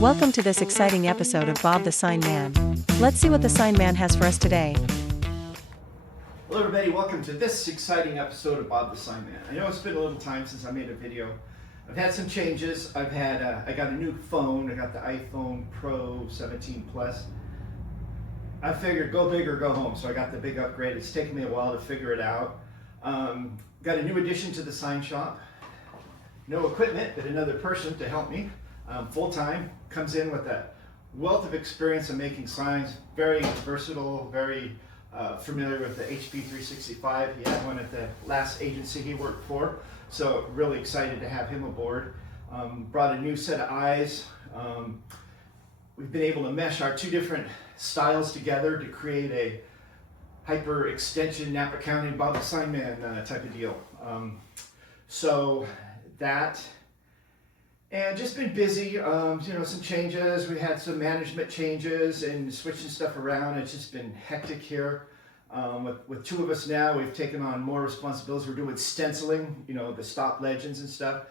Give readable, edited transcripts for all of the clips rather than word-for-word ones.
Welcome to this exciting episode of Bob the Sign Man. Let's see what the Sign Man has for us today. Hello everybody, welcome to this exciting episode of Bob the Sign Man. I know it's been a little time since I made a video. I've had some changes. I got a new phone. I got the iPhone Pro 17 Plus. I figured go big or go home, so I got the big upgrade. It's taken me a while to figure it out. Got a new addition to the sign shop. No equipment, but another person to help me. Full-time, comes in with a wealth of experience in making signs. Very versatile, very familiar with the HP 365. He had one at the last agency he worked for, so really excited to have him aboard. Brought a new set of eyes. We've been able to mesh our two different styles together to create a hyper extension Napa County Bob the Sign Man type of deal. So that, and just been busy, some changes. We had some management changes and switching stuff around. It's just been hectic here. With two of us now, we've taken on more responsibilities. We're doing stenciling, the stop legends and stuff.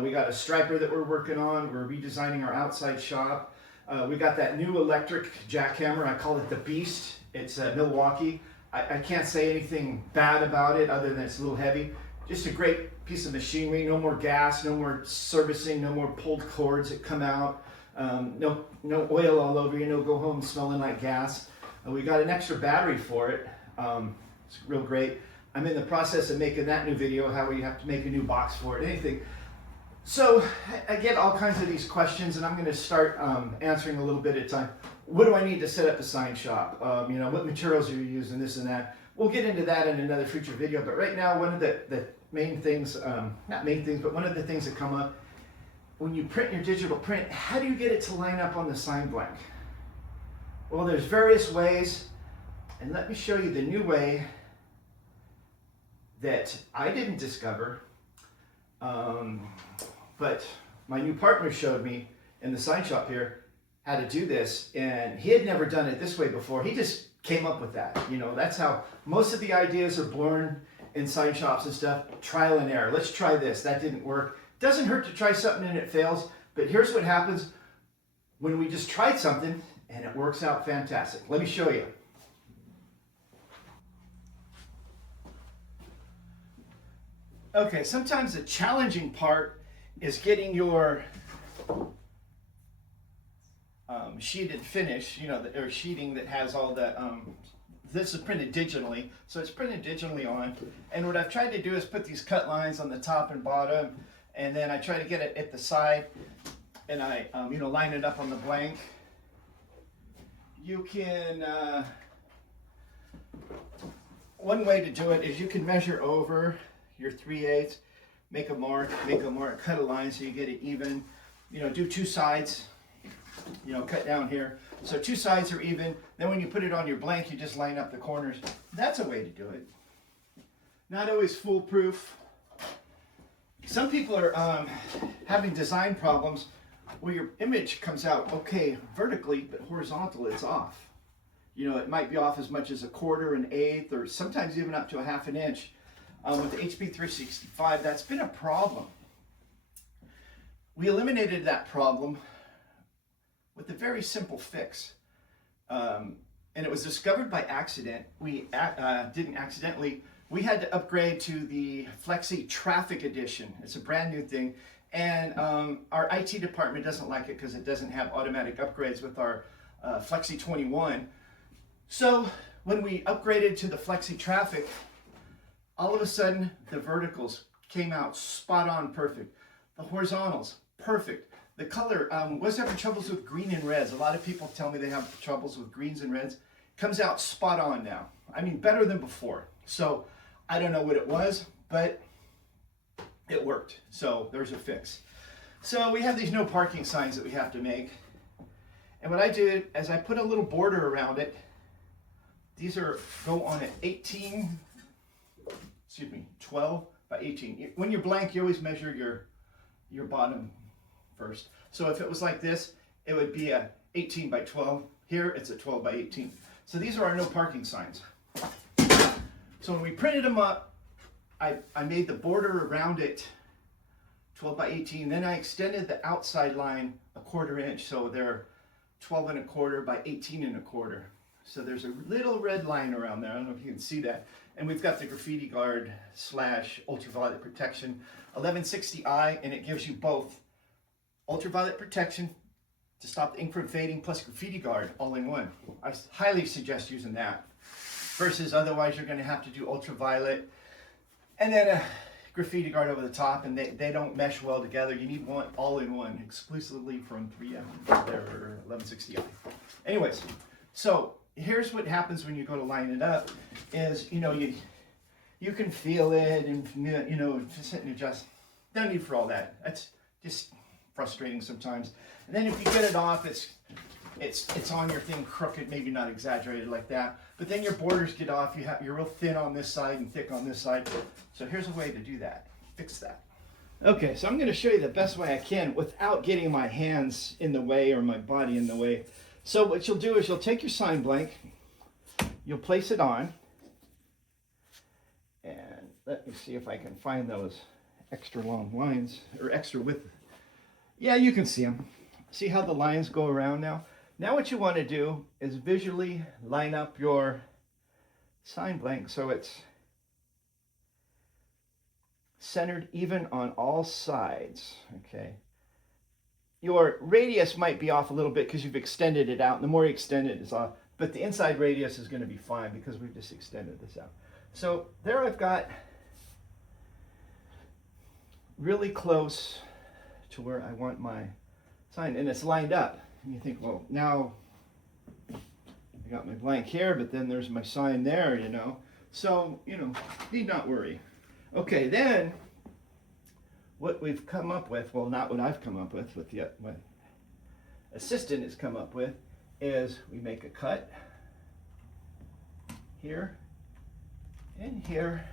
We got a striper that we're working on. We're redesigning our outside shop. We got that new electric jackhammer. I call it the Beast. It's Milwaukee. I can't say anything bad about it other than it's a little heavy. Just a great piece of machinery. No more gas, no more servicing, no more pulled cords that come out. No oil all over you. No go home smelling like gas. We got an extra battery for it. It's real great. I'm in the process of making that new video, how we have to make a new box for it, anything. So I get all kinds of these questions, and I'm going to start answering a little bit at a time. What do I need to set up a sign shop? What materials are you using, this and that. We'll get into that in another future video, but right now one of the main things, not main things, but one of the things that come up, when you print your digital print, how do you get it to line up on the sign blank? Well, there's various ways, and let me show you the new way that I didn't discover, but my new partner showed me in the sign shop here how to do this, and he had never done it this way before. He just came up with that. That's how most of the ideas are born in sign shops and stuff. Trial and error. Let's try this. That didn't work. Doesn't hurt to try something and it fails, but here's what happens when we just tried something and it works out fantastic. Let me show you. Okay, sometimes the challenging part is getting your sheeted finish, or sheeting that has all the, this is printed digitally, so it's printed digitally on. And what I've tried to do is put these cut lines on the top and bottom, and then I try to get it at the side, and I, line it up on the blank. You can, one way to do it is you can measure over your 3/8, make a mark, cut a line so you get it even. Do two sides, cut down here. So two sides are even. Then when you put it on your blank, you just line up the corners. That's a way to do it. Not always foolproof. Some people are having design problems where your image comes out okay vertically, but horizontal it's off. It might be off as much as 1/4, 1/8, or sometimes even up to 1/2 inch. With the HP 365, that's been a problem. We eliminated that problem with a very simple fix. And it was discovered by accident. We didn't accidentally. We had to upgrade to the Flexi Traffic Edition. It's a brand new thing. And our IT department doesn't like it because it doesn't have automatic upgrades with our Flexi 21. So when we upgraded to the Flexi Traffic, all of a sudden the verticals came out spot on perfect. The horizontals, perfect. The color, was having troubles with green and reds. A lot of people tell me they have troubles with greens and reds. Comes out spot on now. I mean, better than before. So I don't know what it was, but it worked. So there's a fix. So we have these no parking signs that we have to make. And what I did is I put a little border around it. These go on at 12 by 18. When you're blank, you always measure your bottom first. So if it was like this, it would be a 18 by 12. Here, it's a 12 by 18. So these are our no parking signs. So when we printed them up, I made the border around it 12 by 18. Then I extended the outside line 1/4 inch, so they're 12 1/4 by 18 1/4. So there's a little red line around there. I don't know if you can see that. And we've got the Graffiti Guard / ultraviolet protection 1160i, and it gives you both ultraviolet protection to stop the ink from fading plus Graffiti Guard all in one. I highly suggest using that versus otherwise you're going to have to do ultraviolet and then a Graffiti Guard over the top, and they don't mesh well together. You need one all in one exclusively from 3M, their 1160i. Anyways, so here's what happens when you go to line it up is, you know, you can feel it and, you know, just sit and adjust. No need for all that. That's just frustrating sometimes. And then if you get it off, it's on your thing crooked, maybe not exaggerated like that. But then your borders get off. You're real thin on this side and thick on this side. So here's a way to do that. Fix that. Okay, so I'm going to show you the best way I can without getting my hands in the way or my body in the way. So what you'll do is you'll take your sign blank, you'll place it on, and let me see if I can find those extra long lines, or extra width. Yeah, you can see them. See how the lines go around now? Now what you want to do is visually line up your sign blank so it's centered even on all sides, okay? Your radius might be off a little bit because you've extended it out, and the more you extend it, it's off. But the inside radius is going to be fine because we've just extended this out. So there I've got really close to where I want my sign, and it's lined up. And you think, well, now I got my blank here, but then there's my sign there, you know. So, you know, need not worry. Okay, then what we've come up with, well, not what I've come up with, what my assistant has come up with, is we make a cut here and here.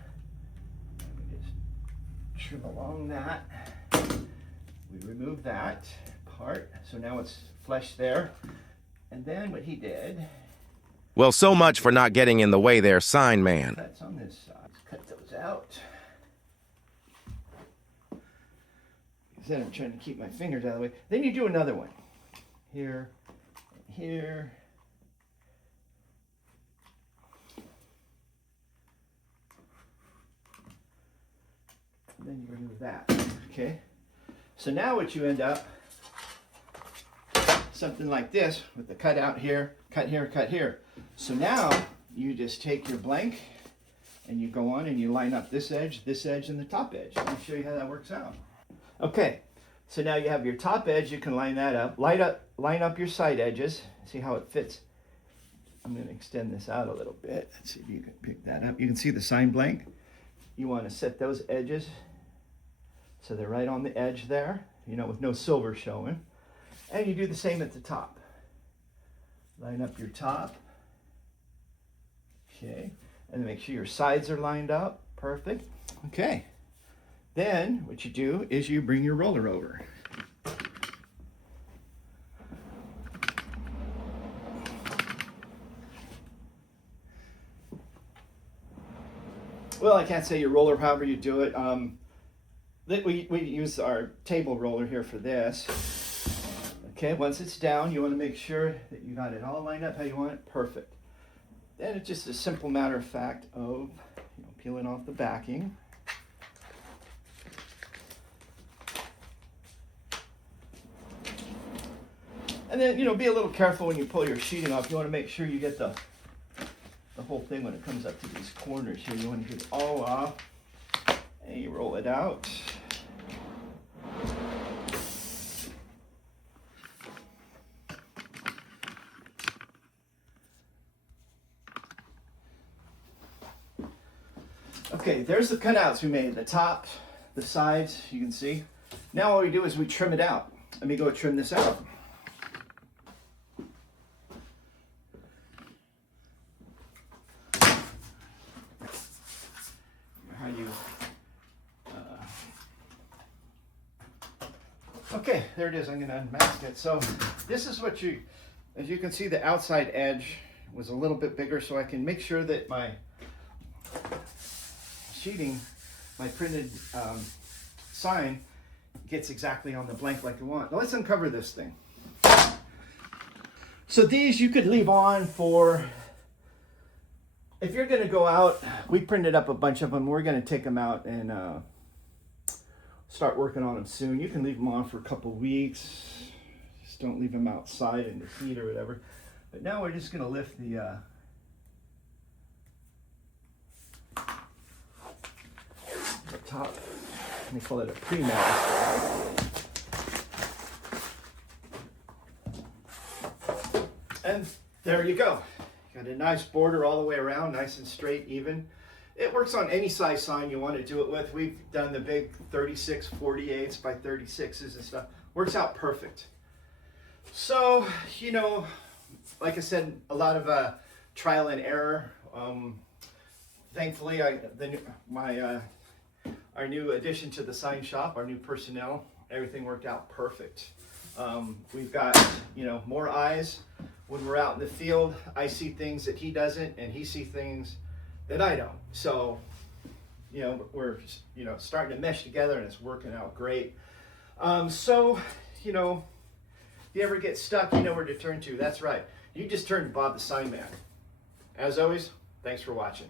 And we just trim along that. We remove that part, so now it's flush there. And then what he did... Well, so much for not getting in the way there, sign man. Cuts on this side. Cut those out. Then I'm trying to keep my fingers out of the way. Then you do another one. Here, and here. And then you remove that, okay? So now what you end up, something like this with the cut out here, cut here, cut here. So now you just take your blank and you go on and you line up this edge, and the top edge. Let me show you how that works out. Okay, so now you have your top edge, you can line that up. Line up your side edges, see how it fits. I'm going to extend this out a little bit. Let's see if you can pick that up. You can see the sign blank. You want to set those edges so they're right on the edge there, you know, with no silver showing. And you do the same at the top. Line up your top. Okay, and make sure your sides are lined up. Perfect. Okay. Then what you do is you bring your roller over. Well, I can't say your roller, however you do it. We use our table roller here for this. Okay, once it's down, you want to make sure that you got it all lined up how you want it. Perfect. Then it's just a simple matter of fact of, you know, peeling off the backing. And then, you know, be a little careful when you pull your sheeting off. You want to make sure you get the whole thing when it comes up to these corners here. You want to get it all off, and you roll it out. Okay, there's the cutouts we made. The top, the sides, you can see. Now what we do is we trim it out. Let me go trim this out. Okay, there it is. I'm going to unmask it. So this is what as you can see, the outside edge was a little bit bigger, so I can make sure that my sheeting, my printed sign, gets exactly on the blank like I want. Now let's uncover this thing. So these you could leave on for, if you're going to go out, we printed up a bunch of them. We're going to take them out and start working on them soon. You can leave them on for a couple weeks. Just don't leave them outside in the heat or whatever. But now we're just going to lift the top. They call it a pre-mat. And there you go. Got a nice border all the way around, nice and straight, even. It works on any size sign you want to do it with. We've done the big 36 48s by 36s and stuff. Works out perfect. So, you know, like I said, a lot of trial and error. Thankfully, our new addition to the sign shop, our new personnel, everything worked out perfect. We've got, you know, more eyes. When we're out in the field, I see things that he doesn't, and he sees things that I don't. So, you know, we're, you know, starting to mesh together, and it's working out great. So, you know, if you ever get stuck, you know where to turn to. That's right. You just turn to Bob the Sign Man. As always, thanks for watching.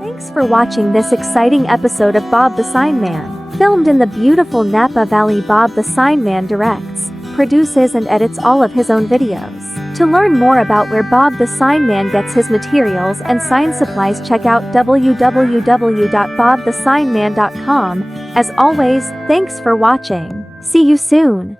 Thanks for watching this exciting episode of Bob the Sign Man. Filmed in the beautiful Napa Valley, Bob the Sign Man directs, produces and edits all of his own videos. To learn more about where Bob the Sign Man gets his materials and sign supplies, check out www.bobthesignman.com. As always, thanks for watching. See you soon.